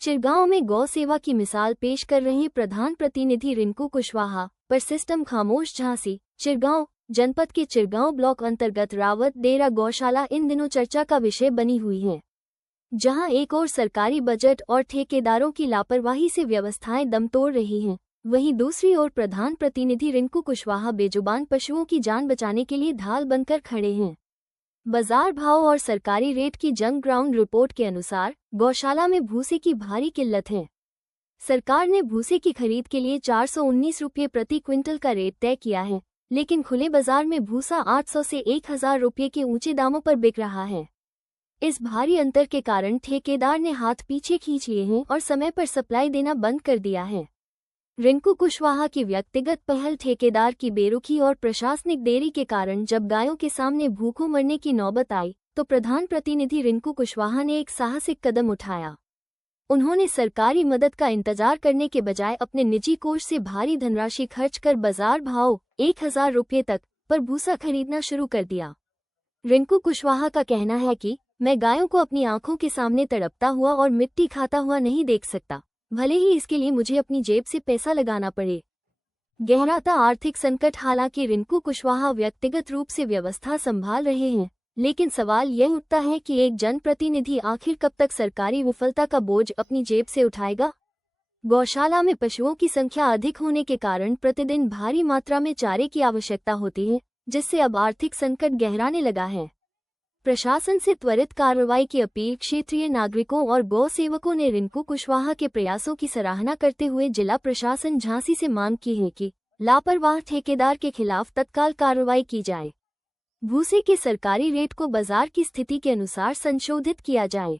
चिरगांव में गौ सेवा की मिसाल पेश कर रहे प्रधान प्रतिनिधि रिंकू कुशवाहा पर सिस्टम खामोश। झांसी चिरगांव जनपद के चिरगांव ब्लॉक अंतर्गत रावत डेरा गौशाला इन दिनों चर्चा का विषय बनी हुई है, जहां एक ओर सरकारी बजट और ठेकेदारों की लापरवाही से व्यवस्थाएं दम तोड़ रही हैं, वहीं दूसरी ओर प्रधान प्रतिनिधि रिंकू कुशवाहा बेजुबान पशुओं की जान बचाने के लिए ढाल बनकर खड़े हैं। बाजार भाव और सरकारी रेट की जंग। ग्राउंड रिपोर्ट के अनुसार गौशाला में भूसे की भारी किल्लत है। सरकार ने भूसे की खरीद के लिए 419 रुपये प्रति क्विंटल का रेट तय किया है, लेकिन खुले बाजार में भूसा 800 से 1000 रुपये के ऊंचे दामों पर बिक रहा है। इस भारी अंतर के कारण ठेकेदार ने हाथ पीछे खींच लिए हैं और समय पर सप्लाई देना बंद कर दिया है। रिंकू कुशवाहा की व्यक्तिगत पहल, ठेकेदार की बेरुखी और प्रशासनिक देरी के कारण जब गायों के सामने भूखों मरने की नौबत आई तो प्रधान प्रतिनिधि रिंकू कुशवाहा ने एक साहसिक कदम उठाया। उन्होंने सरकारी मदद का इंतजार करने के बजाय अपने निजी कोष से भारी धनराशि खर्च कर बाजार भाव 1000 रुपये तक पर भूसा खरीदना शुरू कर दिया। रिंकू कुशवाहा का कहना है कि मैं गायों को अपनी आंखों के सामने तड़पता हुआ और मिट्टी खाता हुआ नहीं देख सकता, भले ही इसके लिए मुझे अपनी जेब से पैसा लगाना पड़े। गहराता आर्थिक संकट। हालांकि रिंकू कुशवाहा व्यक्तिगत रूप से व्यवस्था संभाल रहे हैं, लेकिन सवाल यह उठता है कि एक जनप्रतिनिधि आखिर कब तक सरकारी विफलता का बोझ अपनी जेब से उठाएगा। गौशाला में पशुओं की संख्या अधिक होने के कारण प्रतिदिन भारी मात्रा में चारे की आवश्यकता होती है, जिससे अब आर्थिक संकट गहराने लगा है। प्रशासन से त्वरित कार्रवाई की अपील। क्षेत्रीय नागरिकों और गौ सेवकों ने रिंकू कुशवाहा के प्रयासों की सराहना करते हुए जिला प्रशासन झांसी से मांग की है कि लापरवाह ठेकेदार के खिलाफ तत्काल कार्रवाई की जाए। भूसे के सरकारी रेट को बाजार की स्थिति के अनुसार संशोधित किया जाए।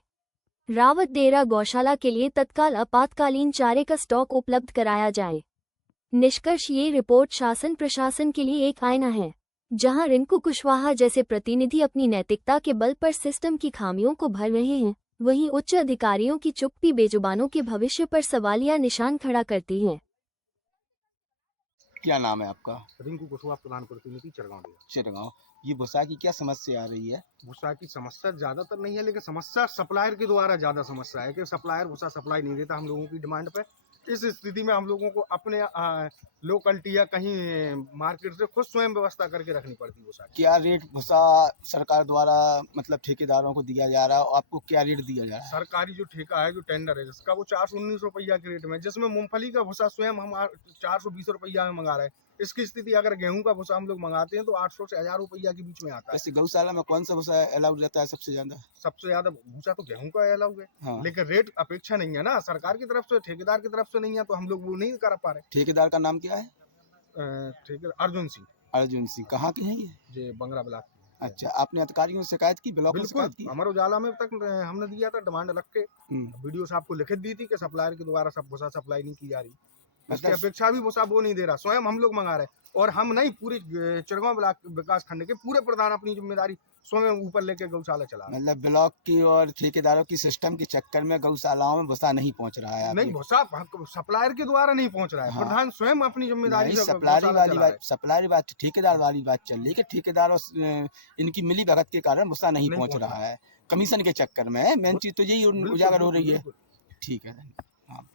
रावत डेरा गौशाला के लिए तत्काल आपातकालीन चारे का स्टॉक उपलब्ध कराया जाए। निष्कर्ष, ये रिपोर्ट शासन प्रशासन के लिए एक आईना है, जहां रिंकू कुशवाहा जैसे प्रतिनिधि अपनी नैतिकता के बल पर सिस्टम की खामियों को भर रहे हैं, वहीं उच्च अधिकारियों की चुप्पी बेजुबानों के भविष्य पर सवालिया निशान खड़ा करती है। क्या नाम है आपका? रिंकू कुशवाहा, प्रधान प्रतिनिधि चिरगांव। चिरगांव। ये भूसा की क्या समस्या आ रही है? भूसा की समस्या ज्यादातर नहीं है, लेकिन समस्या सप्लायर के द्वारा ज्यादा समस्या है कि सप्लायर भूसा सप्लाई नहीं देता हम लोगों की डिमांड पे। इस स्थिति में हम लोगों को अपने लोकलिटी या कहीं मार्केट से खुद स्वयं व्यवस्था करके रखनी पड़ती है भूसा की। क्या रेट भूसा सरकार द्वारा मतलब ठेकेदारों को दिया जा रहा है, और आपको क्या रेट दिया जा रहा है? सरकारी जो ठेका है, जो टेंडर है जिसका, वो 419 रुपया के रेट में, जिसमें मूंगफली का भूसा स्वयं हम 420 रुपया में मंगा रहे हैं। इसकी स्थिति अगर गेहूं का भूसा हम लोग मंगाते हैं तो 800 से 1000 रुपया के बीच में आता है। वैसे गौशाला में कौन सा भूसा अलाउड रहता है सबसे ज्यादा? सबसे ज्यादा भूसा तो गेहूं का अलाउ है। हाँ। लेकिन रेट अपेक्षा नहीं है ना, सरकार की तरफ से, ठेकेदार की तरफ से नहीं है, तो हम लोग वो नहीं कर पा रहे। ठेकेदार का नाम क्या है? ठेकेदार अर्जुन सिंह। अर्जुन सिंह। कहाँ के हैं ये बंगरा ब्लॉक। अच्छा, आपने अधिकारियों से शिकायत की? ब्लॉक में शिकायत की? अमर उजाला में तक हमने दिया था, डिमांड रख के वीडियो साहब को लिखित दी थी कि सप्लायर के द्वारा सब भूसा सप्लाई नहीं की जा रही। इसकी अपेक्षा भी भूसा वो नहीं दे रहा, स्वयं हम लोग मंगा रहे हैं। और हम नहीं, पूरे चिरगांव ब्लॉक विकास खंड के पूरे प्रधान अपनी जिम्मेदारी स्वयं ऊपर लेके गौशाला चला। मतलब ब्लॉक की और ठेकेदारों की सिस्टम के चक्कर में गौशालाओं में भूसा नहीं पहुंच रहा है? नहीं, भूसा सप्लायर के द्वारा नहीं पहुंच रहा है। हाँ। प्रधान स्वयं अपनी जिम्मेदारी सप्लायर बात, ठेकेदार वाली बात चल रही है कि ठेकेदार और इनकी मिली भगत के कारण भूसा नहीं पहुंच रहा है, कमीशन के चक्कर में। मेन चीज तो यही उजागर हो रही है। ठीक है। हाँ,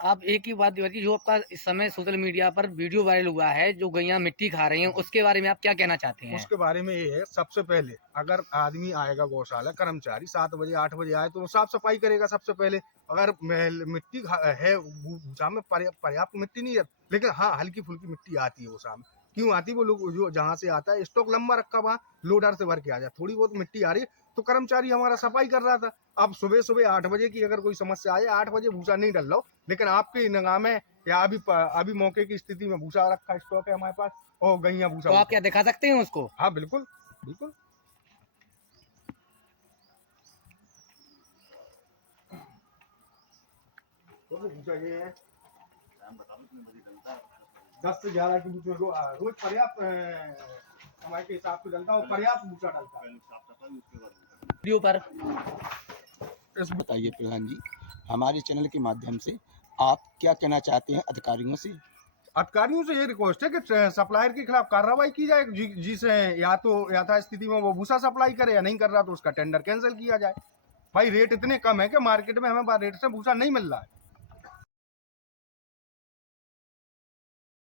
आप एक ही बात बताइए, जो आपका इस समय सोशल मीडिया पर वीडियो वायरल हुआ है, जो गैया मिट्टी खा रही हैं, उसके बारे में आप क्या कहना चाहते हैं? उसके बारे में ये है, सबसे पहले अगर आदमी आएगा गौशाला, कर्मचारी 7 बजे 8 बजे आए तो वो साफ सफाई करेगा सबसे पहले। अगर मिट्टी है भूसा में, पर्याप्त मिट्टी नहीं है, लेकिन हाँ हल्की फुल्की मिट्टी आती है भूसा में। क्यों आती है? वो लोग जो जहाँ से आता है स्टॉक लंबा रखा, वहाँ लोडर से भर के आ जाए, थोड़ी बहुत मिट्टी आ रही है तो कर्मचारी हमारा सफाई कर रहा था। अब सुबह 8 बजे की अगर कोई समस्या आए, 8 बजे भूसा नहीं डल लो, लेकिन आपकी निगाह में या अभी मौके की स्थिति में भूसा रखा स्टॉक है हमारे पास और गैया भूसा। तो आप क्या दिखा सकते हैं उसको? हाँ बिल्कुल बिल्कुल। भूसा ये है 10 से 11 के बीच में रोज पर्याप्त समय के हिसाब से डलता है और पर्याप्त भूसा डलता है वीडियो पर। बताइए प्रधान जी, हमारे चैनल के माध्यम से आप क्या कहना चाहते हैं अधिकारियों से? अधिकारियों से ये रिक्वेस्ट है कि सप्लायर के खिलाफ कार्रवाई की जाए, जिसे या तो यथास्थिति में वो भूसा सप्लाई करे, या नहीं कर रहा तो उसका टेंडर कैंसिल किया जाए। भाई रेट इतने कम है कि मार्केट में हमें रेट से भूसा नहीं मिल रहा है।